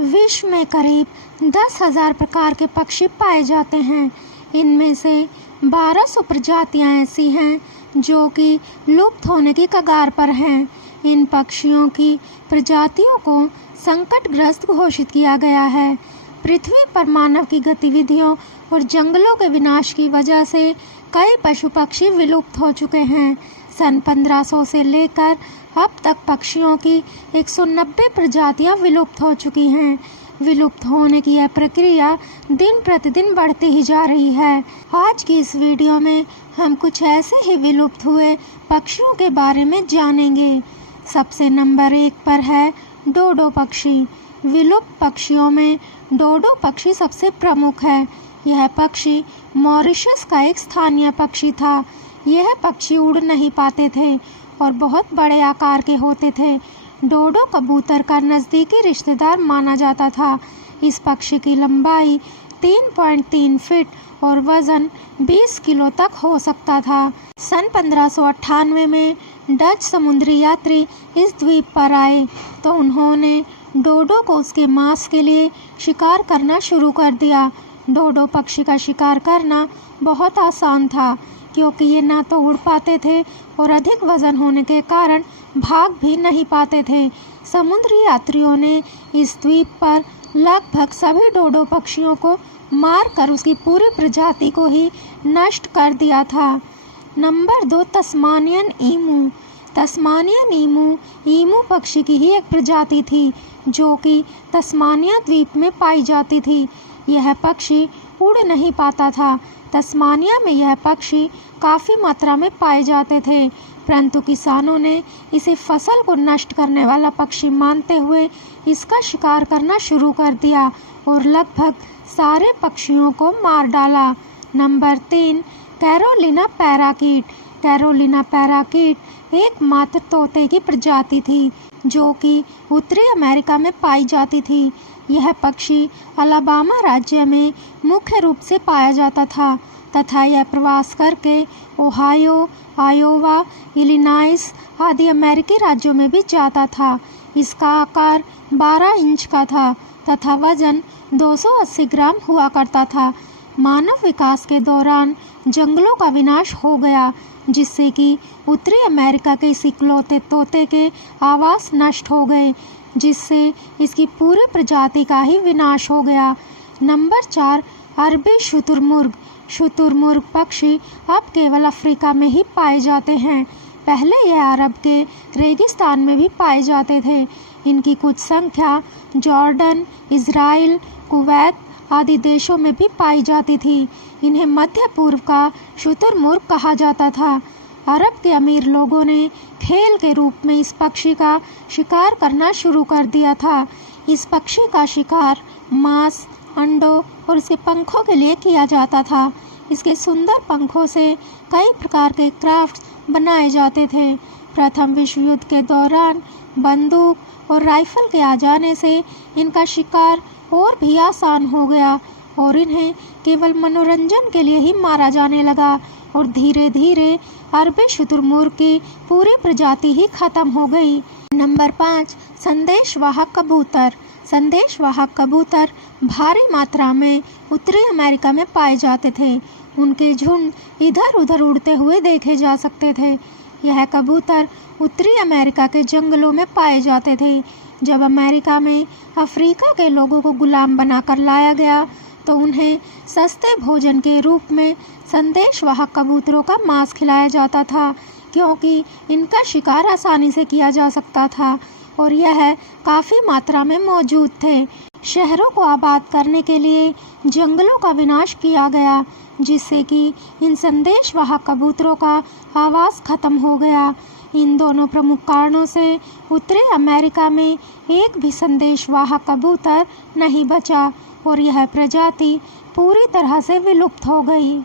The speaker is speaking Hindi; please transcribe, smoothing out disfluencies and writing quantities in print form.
विश्व में करीब 10,000 प्रकार के पक्षी पाए जाते हैं। इनमें से 1200 प्रजातियां ऐसी हैं जो कि लुप्त होने की कगार पर हैं। इन पक्षियों की प्रजातियों को संकटग्रस्त घोषित किया गया है। पृथ्वी पर मानव की गतिविधियों और जंगलों के विनाश की वजह से कई पशु पक्षी विलुप्त हो चुके हैं। सन 1500 से लेकर अब तक पक्षियों की 190 प्रजातियां विलुप्त हो चुकी हैं। विलुप्त होने की यह प्रक्रिया दिन प्रतिदिन बढ़ती ही जा रही है। आज की इस वीडियो में हम कुछ ऐसे ही विलुप्त हुए पक्षियों के बारे में जानेंगे। सबसे नंबर 1 पर है डोडो पक्षी। विलुप्त पक्षियों में डोडो पक्षी सबसे प्रमुख है। यह पक्षी मॉरिशस का एक स्थानीय पक्षी था। यह पक्षी उड़ नहीं पाते थे और बहुत बड़े आकार के होते थे। डोडो कबूतर का नज़दीकी रिश्तेदार माना जाता था। इस पक्षी की लंबाई 3.3 फीट और वजन 20 किलो तक हो सकता था। सन 1598 में डच समुद्री यात्री इस द्वीप पर आए तो उन्होंने डोडो को उसके मांस के लिए शिकार करना शुरू कर दिया। डोडो पक्षी का शिकार करना बहुत आसान था क्योंकि ये ना तो उड़ पाते थे और अधिक वजन होने के कारण भाग भी नहीं पाते थे। समुद्री यात्रियों ने इस द्वीप पर लगभग सभी डोडो पक्षियों को मारकर उसकी पूरी प्रजाति को ही नष्ट कर दिया था। Number 2 Tasmanian emu. Tasmanian emu पक्षी की ही एक प्रजाति थी जो कि तस्मानिया द्वीप में पाई जाती थी। यह पक्षी उड़ नहीं पाता था। तस्मानिया में यह पक्षी काफ़ी मात्रा में पाए जाते थे, परंतु किसानों ने इसे फसल को नष्ट करने वाला पक्षी मानते हुए इसका शिकार करना शुरू कर दिया और लगभग सारे पक्षियों को मार डाला। Number 3 Carolina parakeet. Carolina parakeet एकमात्र तोते की प्रजाति थी जो कि उत्तरी अमेरिका में पाई जाती थी। यह पक्षी अलाबामा राज्य में मुख्य रूप से पाया जाता था तथा यह प्रवास करके ओहायो, आयोवा, इलिनॉइस आदि अमेरिकी राज्यों में भी जाता था। इसका आकार 12 इंच का था तथा वजन 280 ग्राम हुआ करता था। मानव विकास के दौरान जंगलों का विनाश हो गया जिससे कि उत्तरी अमेरिका के इस इकलौते तोते के आवास नष्ट हो गए, जिससे इसकी पूरी प्रजाति का ही विनाश हो गया। नंबर 4 अरबी शुतुरमुर्ग। शुतुरमुर्ग पक्षी अब केवल अफ्रीका में ही पाए जाते हैं। पहले यह अरब के रेगिस्तान में भी पाए जाते थे। इनकी कुछ संख्या जॉर्डन, इज़राइल, कुवैत आदि देशों में भी पाई जाती थी। इन्हें मध्य पूर्व का शुतुरमुर्ग कहा जाता था। अरब के अमीर लोगों ने खेल के रूप में इस पक्षी का शिकार करना शुरू कर दिया था। इस पक्षी का शिकार मांस, अंडों और इसके पंखों के लिए किया जाता था। इसके सुंदर पंखों से कई प्रकार के क्राफ्ट्स बनाए जाते थे। प्रथम विश्व युद्ध के दौरान बंदूक और राइफल के आ जाने से इनका शिकार और भी आसान हो गया और इन्हें केवल मनोरंजन के लिए ही मारा जाने लगा और धीरे धीरे अरबी शुतुरमुर्ग की पूरी प्रजाति ही खत्म हो गई। नंबर 5 संदेशवाहक कबूतर। संदेशवाहक कबूतर भारी मात्रा में उत्तरी अमेरिका में पाए जाते थे। उनके झुंड इधर उधर उड़ते हुए देखे जा सकते थे। यह कबूतर उत्तरी अमेरिका के जंगलों में पाए जाते थे। जब अमेरिका में अफ्रीका के लोगों को गुलाम बनाकर लाया गया तो उन्हें सस्ते भोजन के रूप में संदेशवाहक कबूतरों का मांस खिलाया जाता था क्योंकि इनका शिकार आसानी से किया जा सकता था और यह काफ़ी मात्रा में मौजूद थे। शहरों को आबाद करने के लिए जंगलों का विनाश किया गया जिससे कि इन संदेशवाहक कबूतरों का आवास खत्म हो गया। इन दोनों प्रमुख कारणों से उत्तरी अमेरिका में एक भी संदेशवाहक कबूतर नहीं बचा और यह प्रजाति पूरी तरह से विलुप्त हो गई।